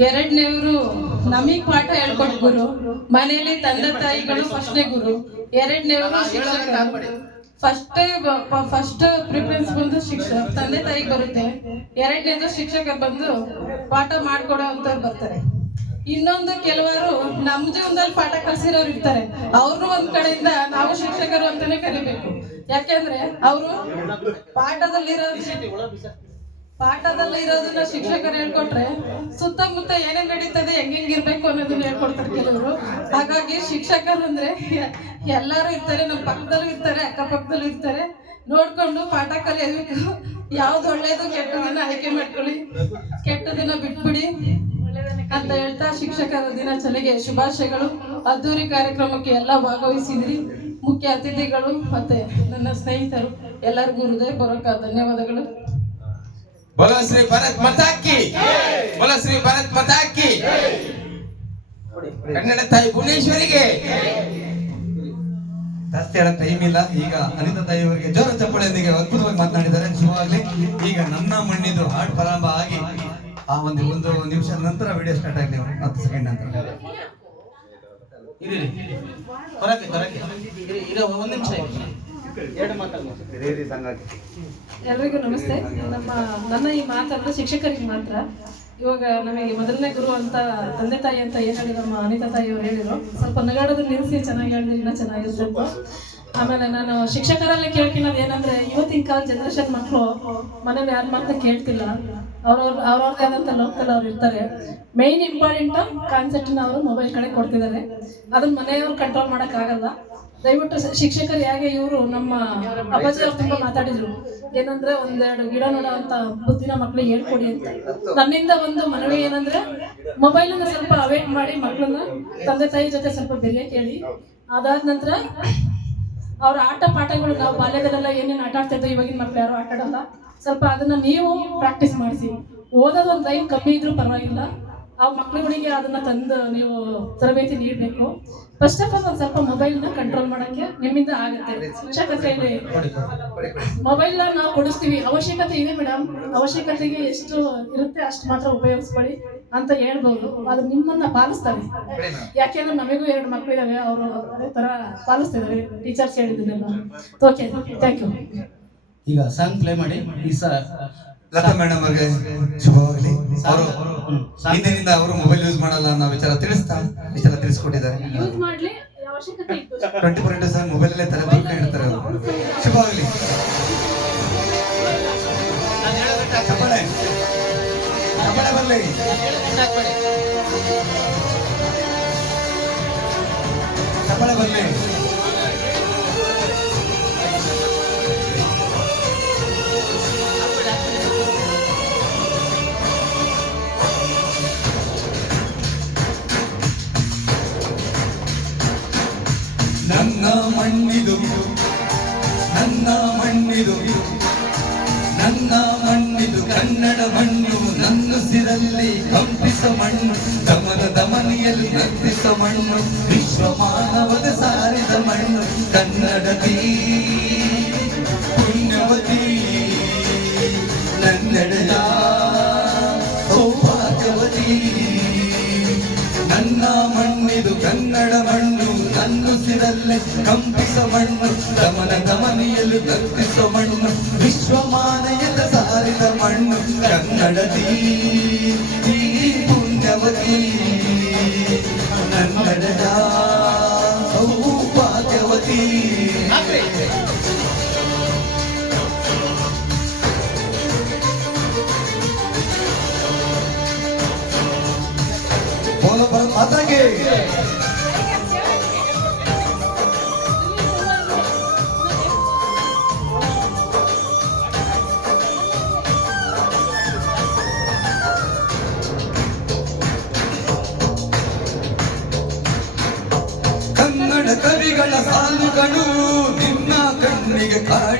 ಎರಡನೇವರು ನಮಗ್ ಪಾಠ ಹೇಳ್ಕೊಟ್ ಗುರು. ಮನೇಲಿ ತಂದೆ ತಾಯಿಗಳು ಫಸ್ಟ್ನೇ ಗುರು. ಎರಡನೇವರು ಶಿಕ್ಷಕ ಫಸ್ಟ್ ಫಸ್ಟ್ ಪ್ರಿಫರೆನ್ಸ್ ಬಂದು ಶಿಕ್ಷಕ ತಂದೆ ತಾಯಿಗೆ ಬರುತ್ತೆ. ಎರಡನೇದು ಶಿಕ್ಷಕ ಬಂದು ಪಾಠ ಮಾಡ್ಕೊಡೋ ಅಂತವ್ರು ಬರ್ತಾರೆ. ಇನ್ನೊಂದು ಕೆಲವರು ನಮ್ಮ ಜೀವನದಲ್ಲಿ ಪಾಠ ಕಲ್ಸಿರೋರು ಇರ್ತಾರೆ. ಅವ್ರನ್ನೂ ಒಂದ್ ಕಡೆಯಿಂದ ನಾವು ಶಿಕ್ಷಕರು ಅಂತಾನೆ ಕರಿಬೇಕು. ಯಾಕೆಂದ್ರೆ ಅವರು ಪಾಠದಲ್ಲಿರೋದು ಪಾಠದಲ್ಲಿ ಇರೋದನ್ನ ಶಿಕ್ಷಕರು ಹೇಳ್ಕೊಟ್ರೆ ಸುತ್ತಮುತ್ತ ಏನೇನ್ ನಡೀತದೆ ಇರ್ಬೇಕು ಅನ್ನೋದನ್ನ ಹೇಳ್ಕೊಡ್ತಾರೆ ಕೆಲವರು. ಹಾಗಾಗಿ ಶಿಕ್ಷಕರು ಅಂದ್ರೆ ಎಲ್ಲಾರು ಇರ್ತಾರೆ ನಮ್ಮ ಪಕ್ಕದಲ್ಲೂ ಇರ್ತಾರೆ, ಅಕ್ಕಪಕ್ಕದಲ್ಲೂ ಇರ್ತಾರೆ. ನೋಡ್ಕೊಂಡು ಪಾಠ ಕಲಿಯಬೇಕು. ಯಾವ್ದು ಒಳ್ಳೇದು, ಕೆಟ್ಟದನ್ನ ಆಯ್ಕೆ ಮಾಡ್ಕೊಳ್ಳಿ. ಕೆಟ್ಟದನ್ನ ಬಿಟ್ಬಿಡಿ ಅಂತ ಹೇಳ್ತಾ ಶಿಕ್ಷಕರ ದಿನಾಚರಣೆಗೆ ಶುಭಾಶಯಗಳು. ಅದ್ದೂರಿ ಕಾರ್ಯಕ್ರಮಕ್ಕೆ ಎಲ್ಲ ಭಾಗವಹಿಸಿದ್ರಿ. ಮುಖ್ಯ ಅತಿಥಿಗಳು ಮತ್ತೆ ನನ್ನ ಸ್ನೇಹಿತರು, ಎಲ್ಲರಿಗೂ ಹೃದಯ ಪೂರ್ವಕ ಧನ್ಯವಾದಗಳು. बोलो श्री भरत माता की बोलो श्री भरत माता की ಕನ್ನಡ ತಾಯಿ ಭುವನೇಶ್ವರಿಗೆ ಜಾಸ್ತಿ ಹೇಳಕ್ ಟೈಮ್ ಇಲ್ಲ ಈಗ ಅನಿತಾ ತಾಯಿ ಅವರಿಗೆ ಜೋರ ಚಪ್ಪಳೆಯೊಂದಿಗೆ ಅದ್ಭುತವಾಗಿ ಮಾತನಾಡಿದ್ದಾರೆ ಶುಭವಾಗ್ಲಿ ಈಗ ನನ್ನ ಮಣ್ಣಿದು ಹಾಡು ಪ್ರಾರಂಭ ಆಗಿ ಆ ಒಂದು ಒಂದು ನಿಮಿಷ ನಂತರ ವಿಡಿಯೋ ಸ್ಟಾರ್ಟ್ ಆಗಲಿ ಹತ್ತು ಸೆಕೆಂಡ್ ನಂತರ ಇರಿ ಹೊರಕ್ಕೆ ಹೊರಕ್ಕೆ ಇರಿ ಇರೋ ಒಂದ್ ನಿಮಿಷ ಇರಿ. ಎರಡು ಮಾತಾಡಿ ಎಲ್ರಿಗೂ ನಮಸ್ತೆ. ನಮ್ಮ ನನ್ನ ಈ ಮಾತನ್ನು ಶಿಕ್ಷಕರಿಗೆ ಮಾತ್ರ. ಇವಾಗ ನಮಗೆ ಮೊದಲನೇ ಗುರು ಅಂತ ತಂದೆ ತಾಯಿ ಅಂತ ಏನ್ ಹೇಳಿ ನಮ್ಮ ಅನಿತಾ ತಾಯಿ ಅವ್ರು ಹೇಳಿದ್ರು. ಸ್ವಲ್ಪ ನಗಾಡೋದು ನಿಲ್ಲಿಸಿ ಚೆನ್ನಾಗಿ ಹೇಳಿದ್ರೆ ಇನ್ನೂ ಚೆನ್ನಾಗಿರುತ್ತೆ ಅಂತ. ಆಮೇಲೆ ನಾನು ಶಿಕ್ಷಕರಲ್ಲಿ ಕೇಳ್ಕಿನೋದು ಏನಂದ್ರೆ ಇವತ್ತಿನ ಕಾಲ ಜನರೇಷನ್ ಮಕ್ಕಳು ಮನೇಲಿ ಯಾರು ಮಾತ್ರ ಕೇಳ್ತಿಲ್ಲ. ಅವ್ರವ್ರ ಅವ್ರವ್ರದೇ ಆದಂಥ ಲೋಕದಲ್ಲಿ ಅವ್ರು ಇರ್ತಾರೆ. ಮೇಯ್ನ್ ಇಂಪಾರ್ಟೆಂಟ್ ಕಾನ್ಸೆಪ್ಟ್ನ ಅವರು ಮೊಬೈಲ್ ಕಡೆ ಕೊಡ್ತಿದ್ದಾರೆ. ಅದನ್ನ ಮನೆಯವ್ರು ಕಂಟ್ರೋಲ್ ಮಾಡೋಕ್ಕಾಗಲ್ಲ. ದಯವಿಟ್ಟು ಶಿಕ್ಷಕರು ಹೇಗೆ ಇವರು ನಮ್ಮ ಅಪ್ಪಾಜಿ ತುಂಬಾ ಮಾತಾಡಿದ್ರು. ಏನಂದ್ರೆ ಒಂದೆರಡು ಗಿಡ ನೋಡೋ ಅಂತ ಬುದ್ಧಿನ ಮಕ್ಳಿಗೆ ಹೇಳ್ಕೊಡಿ ಅಂತ. ನನ್ನಿಂದ ಒಂದು ಮನವಿ ಏನಂದ್ರೆ ಮೊಬೈಲ್ ಅನ್ನ ಸ್ವಲ್ಪ ಅವೇಟ್ ಮಾಡಿ ಮಕ್ಕಳನ್ನ ತಂದೆ ತಾಯಿ ಜೊತೆ ಸ್ವಲ್ಪ ಬೆಲೆ ಕೇಳಿ. ಅದಾದ ನಂತರ ಅವ್ರ ಆಟ ಪಾಠಗಳು ನಾವು ಬಾಲ್ಯದಲ್ಲೆಲ್ಲ ಏನೇನು ಆಟ ಆಡ್ತಿದ್ದೋ ಇವಾಗಿನ ಮಕ್ಳು ಯಾರು ಆಟ ಆಡಲ್ಲ. ಸ್ವಲ್ಪ ಅದನ್ನ ನೀವು ಪ್ರಾಕ್ಟೀಸ್ ಮಾಡಿಸಿ. ಓದೋದು ಒಂದು ಲೈನ್ ಕಮ್ಮಿ ಇದ್ರೂ ಪರವಾಗಿಲ್ಲ. ಆ ಮಕ್ಕಳುಗಳಿಗೆ ಅದನ್ನ ತಂದು ನೀವು ತರಬೇತಿ ನೀಡಬೇಕು. ಫಸ್ಟ್ ಆಫ್ ಆಲ್ ಒಂದು ಸ್ವಲ್ಪ ಮೊಬೈಲ್ನ ಕಂಟ್ರೋಲ್ ಮಾಡೋಕ್ಕೆ ನಿಮ್ಮಿಂದ ಆಗುತ್ತೆ. ಅವಶ್ಯಕತೆ ಇದೆ ಮೊಬೈಲ್ನ ನಾವು ಕೊಡಿಸ್ತೀವಿ. ಅವಶ್ಯಕತೆ ಇದೆ ಮೇಡಮ್ ಅವಶ್ಯಕತೆಗೆ ಎಷ್ಟು ಇರುತ್ತೆ ಅಷ್ಟು ಮಾತ್ರ ಉಪಯೋಗಿಸ್ಕೊಳ್ಳಿ ಅಂತ ಹೇಳ್ಬೋದು. ಅದು ನಿಮ್ಮನ್ನ ಪಾಲಿಸ್ತಾರೆ. ಯಾಕೆಂದ್ರೆ ನಮಗೂ ಎರಡು ಮಕ್ಕಳಿದಾವೆ ಅವರು ಅದೇ ತರ ಪಾಲಿಸ್ತಿದ್ದಾರೆ. ಟೀಚರ್ಸ್ ಹೇಳಿದ್ದನ್ನೆಲ್ಲ. ಓಕೆ ಥ್ಯಾಂಕ್ ಯು ಈಗ ಸಾಂಗ್ ಪ್ಲೇ ಮಾಡಿ. ಈ ಸ ಲತಾ ಮೇಡಮ್ ಅವರಿಗೆ ಶುಭವಾಗಲಿ. ಅವರು ಇಂದಿನಿಂದ ಅವರು ಮೊಬೈಲ್ ಯೂಸ್ ಮಾಡಲ್ಲ ಅನ್ನೋ ವಿಚಾರ ತಿಳಿಸ್ತಾ ವಿಚಾರ ತಿಳಿಸ್ಕೊಟ್ಟಿದ್ದಾರೆ. Twenty four into seven mobile ಅಲ್ಲೇ ತರ ದುಡ್ಡು ಹೇಳ್ತಾರೆ ಅವರು. ಶುಭವಾಗಲಿ. ಚಪ್ಪಾಳೆ. ಚಪ್ಪಾಳೆ ಬರಲಿ. ಚಪ್ಪಳೆ ಬರಲಿ. ಕಂಪಿಸ ಮಣ್ಣು ಗಮನ ದಮನಿಯಲು ನರ್ತಿಸ ಮಣ್ಣು ವಿಶ್ವಮಾನಯದ ಸಾರಿದ ಮಣ್ಣು ಕನ್ನಡದಿ ಪುಣ್ಯವತಿ ಕನ್ನಡದ ಸೌಭಾಗ್ಯವತಿ. बोलो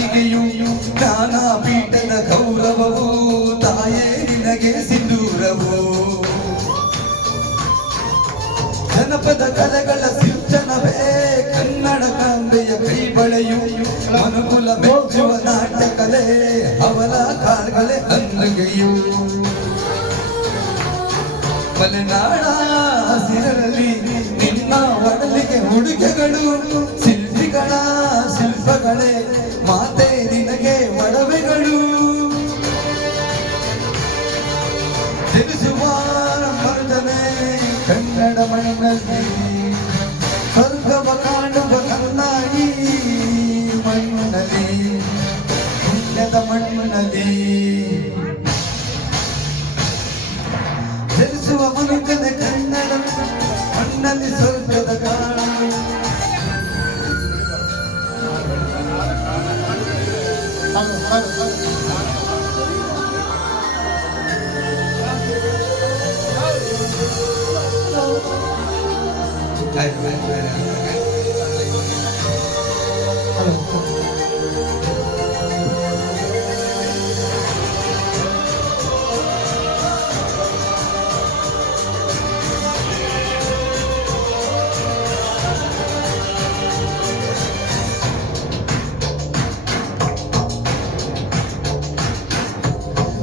ಕಾಡಿಗೆಯು ಜ್ಞಾನಪೀಠದ ಗೌರವವು, ತಾಯೇ ನಿನಗೆ ಸಿಂಧೂರವು. ಜನಪದ ಕಲೆಗಳ ಸಿಂಚನವೇ ಕನ್ನಡ ಕಾಂಬೆಯ ಕೈ ಬಳೆಯು ಮನುಕುಲ ಮೆಚ್ಚುವ ನಾಟ್ಯ ಕಲೆ ಅವಲ ಕಾಲ್ಗಳೇ ಅನ್ನಗೆಯು ಮಲೆನಾಡ ಹಸಿರಲಿ ನಿನ್ನ ಒಡಲಿಗೆ ಉಡುಗೆಗಳು, ಶಿಲ್ಪಿಗಳ ಶಿಲ್ಪಗಳೇ ಮಾತೆ ನಿನಗೆ ಒಡವೆಗಳು ತಿಳಿಸುವ ಮರುಜನೆ ಕನ್ನಡ ಮಣ್ಣಲ್ಲಿ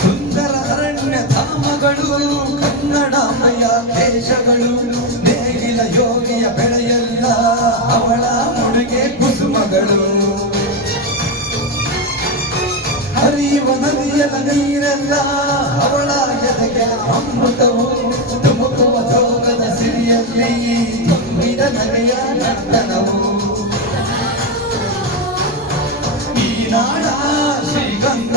ಸುಂದರ ಅರಣ್ಯ ಧಾಮಗಳು ಕನ್ನಡಾಂಬೆಯ ದೇಶಗಳು ಹರಿಯುವ ನದಿಯಲ ನೀರೆಲ್ಲ ಅವಳ ಎದೆಗೆ ಅಮೃತವು ತುಮುಕುವ ಜೋಗದ ಸಿರಿಯಲ್ಲಿ ತುಂಬಿದ ನಗೆಯ ನರ್ತನವು ಈ ನಾಡ ಶ್ರೀಗಂಧ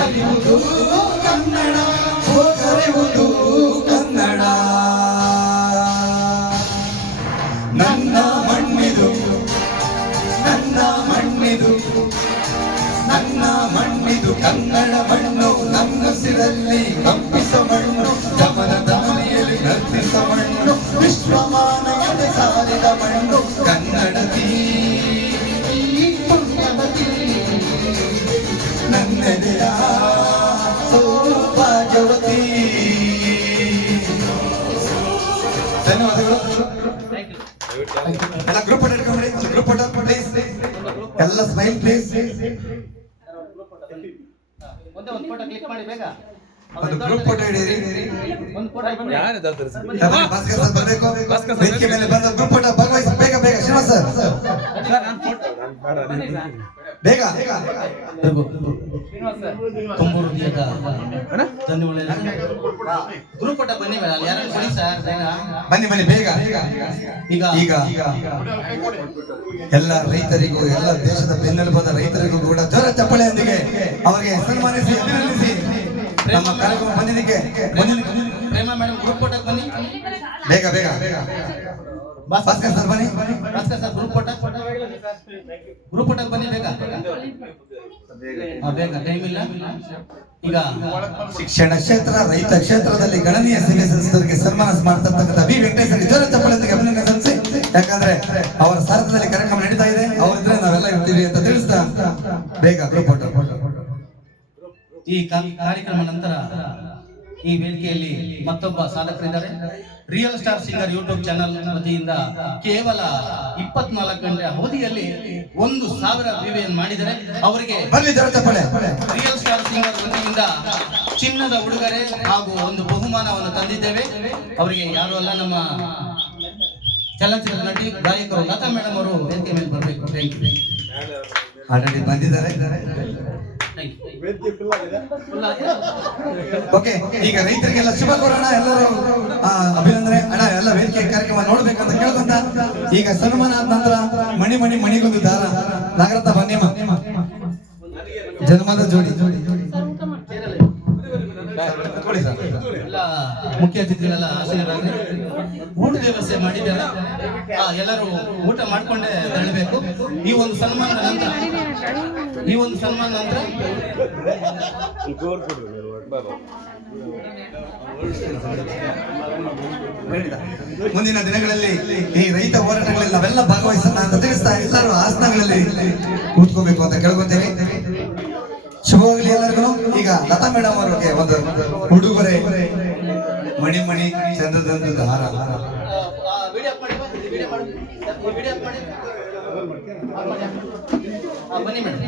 ಹರಿಯುವುದು ಕನ್ನಡ ಹೋಗರೆಯುವುದು ಕನ್ನಡ. ನನ್ನ ಮಣ್ಣಿದು ನನ್ನ ಮಣ್ಣಿದು ನನ್ನ ಮಣ್ಣಿದು ಕನ್ನಡ ಮಣ್ಣು ನನ್ನ ಸಿರಲ್ಲಿ ಕಂಪಿಸ ಮಣ್ಣು ಗಮನ ದಾನಿಯಲ್ಲಿ ನರ್ತಿಸ ಮಣ್ಣು ವಿಶ್ವಮಾನವತೆ ಸಾರಿದ ಮಣ್ಣು ಎಲ್ಲ ಸ್ಮೈಲ್ ಪ್ಲೀಸ್ ಒಂದೇ ಒಂದು ಫೋಟೋ ಕ್ಲಿಕ್ ಮಾಡಿ ಬೇಗ. ಒಂದು ಗ್ರೂಪ್ ಫೋಟೋ ಹಿಡಿಯಿರಿ ಒಂದು ಫೋಟೋ ಸರ್? ಭಾಸ್ಕರ್ ಸರ್ ಬರ್ಬೇಕು. ವೇದಿಕೆ ಮೇಲೆ ಬಂದ ಗ್ರೂಪ್ ಫೋಟೋ ಭಾಗವಹಿಸಿ ಬೇಗ ಬೇಗ. ಶ್ರೀನಿವಾಸ್ ಸರ್. ಬೇಗ ತುಂಬ ಹೃದಯದ ಧನ್ಯವಾದ ಗ್ರೂಪ್ ಫೋಟೋ ಬನ್ನಿ ಮೇಡಮ್ ಯಾರು ಕೊಡಿ ಸರ್ ಬೇಗ. ಬನ್ನಿ ಬನ್ನಿ ಬೇಗ. ಈಗ. ಈಗ. ಎಲ್ಲ ರೈತರಿಗೂ ಎಲ್ಲ ದೇಶದ ಬೆನ್ನೆಲುಬಾದ ರೈತರಿಗೂ ಕೂಡ ಜೋರ ಚಪ್ಪಳೆಯೊಂದಿಗೆ ಅವರಿಗೆ ಸನ್ಮಾನಿಸಿ ಅಭಿನಂದಿಸಿ. ನಮ್ಮ ಕಾರ್ಯಕ್ರಮ ಬಂದಿದ್ದಕ್ಕೆ ಪ್ರೇಮ ಮೇಡಮ್ ಗ್ರೂಪ್ ಫೋಟೋ ಬನ್ನಿ. ಬೇಗ ಬೇಗ. ಭಾಸ್ಕರ್ ಸರ್ ಬನ್ನಿ. Bhaskar sir group photo group photo ಬನ್ನಿ ಬೇಗ ಬೇಗ. ಟೈಮ್ ಇಲ್ಲ. ಈಗ ಶಿಕ್ಷಣ ಕ್ಷೇತ್ರ ರೈತ ಕ್ಷೇತ್ರದಲ್ಲಿ ಗಣನೀಯ ಸೇವೆ ಸಲ್ಲಿಸಿದವರಿಗೆ ಸನ್ಮಾನ ಮಾಡ್ತಕ್ಕಂಥ ವಿ ವೆಂಕಟೇಶ್ವರ ಜೋರ ಚಪ್ಪಳೊಂದಿಗೆ ಅಭಿನಂದನೆ ಸಲ್ಲಿಸಿ. ಯಾಕಂದ್ರೆ ಅವರ ಸಾರಥ್ಯದಲ್ಲಿ ಕಾರ್ಯಕ್ರಮ ನಡೀತಾ ಇದೆ. ಅವರಿದ್ರೆ ನಾವೆಲ್ಲ ಇರ್ತೀವಿ ಅಂತ ತಿಳಿಸ್ತಾ ಬೇಗ ಗ್ರೂಪ್ ಫೋಟೋ ಈ ಕಾರ್ಯಕ್ರಮ ನಂತರ ಈ ವೇದಿಕೆಯಲ್ಲಿ ಮತ್ತೊಬ್ಬ ಸಾಧಕರಿದ್ದಾರೆ. Real star singer YouTube channel ವತಿಯಿಂದ ಕೇವಲ ಇಪ್ಪತ್ನಾಲ್ಕು ಗಂಟೆ ಅವಧಿಯಲ್ಲಿ ಒಂದು ಸಾವಿರ ವಿವಿಯನ್ನು ಮಾಡಿದರೆ ಅವರಿಗೆ ರಿಯಲ್ ಸ್ಟಾರ್ ಸಿಂಗರ್ ವತಿಯಿಂದ ಚಿನ್ನದ ಉಡುಗೊರೆ ಹಾಗೂ ಒಂದು ಬಹುಮಾನವನ್ನು ತಂದಿದ್ದೇವೆ. ಅವರಿಗೆ ಯಾರು ಅಲ್ಲ ನಮ್ಮ ಚಲನಚಿತ್ರ ನಟಿ ಗಾಯಕರು ಲತಾ ಮೇಡಮ್ ಅವರು ವೇದಿಕೆ ಮೇಲೆ ಬರಬೇಕು. ಥ್ಯಾಂಕ್ ಯು ಆಲ್ರೆಡಿ ಬಂದಿದ್ದಾರೆ. ಓಕೆ ಈಗ ರೈತರಿಗೆಲ್ಲ ಶುಭ ಕೋರೋಣ ಎಲ್ಲರೂ ಆ, ಅಭಿನಂದನೆ. ಅಣ್ಣ ಎಲ್ಲ ವೇದಿಕೆ ಕಾರ್ಯಕ್ರಮ ನೋಡ್ಬೇಕಂತ ಕೇಳ್ಕೊಂತ ಈಗ ಸನ್ಮಾನ ಆದ ನಂತರ ಮಣಿ ಮಣಿ ಮಣಿಗೊಂದು ದಾರ. ನಾಗರತ್ನ ಬನ್ನಿಮ್ಮ ಜನ್ಮದ ಜೋಡಿ. ಕೂತ್ಕೊಳ್ಳಿ ಸರ್. ಮುಖ್ಯ ಅತಿಥಿಗಳೆಲ್ಲ ಆಶೀರ್ವಾದ ಊಟದ ವ್ಯವಸ್ಥೆ ಮಾಡಿದ್ದಾರೆ. ಎಲ್ಲರೂ ಊಟ ಮಾಡ್ಕೊಂಡೇ ತೆರಳಬೇಕು. ಈ ಒಂದು ಸನ್ಮಾನದ ನಂತರ, ಈ ಒಂದು ಸನ್ಮಾನ ನಂತರ ಮುಂದಿನ ದಿನಗಳಲ್ಲಿ ಈ ರೈತ ಹೋರಾಟಗಳಲ್ಲಿ ನಾವೆಲ್ಲ ಭಾಗವಹಿಸೋಣ ಅಂತ ತಿಳಿಸ್ತಾ ಎಲ್ಲರೂ ಆಸನಗಳಲ್ಲಿ ಕೂತ್ಕೋಬೇಕು ಅಂತ ಕೇಳ್ಕೊತೇವೆ. ಶುಭವಾಗಲಿ ಎಲ್ಲರಿಗೂ. ಈಗ ಲತಾ ಮೇಡಮ್ ಅವರಿಗೆ ಒಂದು ಉಡುಗೊರೆ ಮಣಿ ಮಣಿ ಚಂದ್ರದಂದು ದಾರ ಬನ್ನಿ ಮೇಡಮ್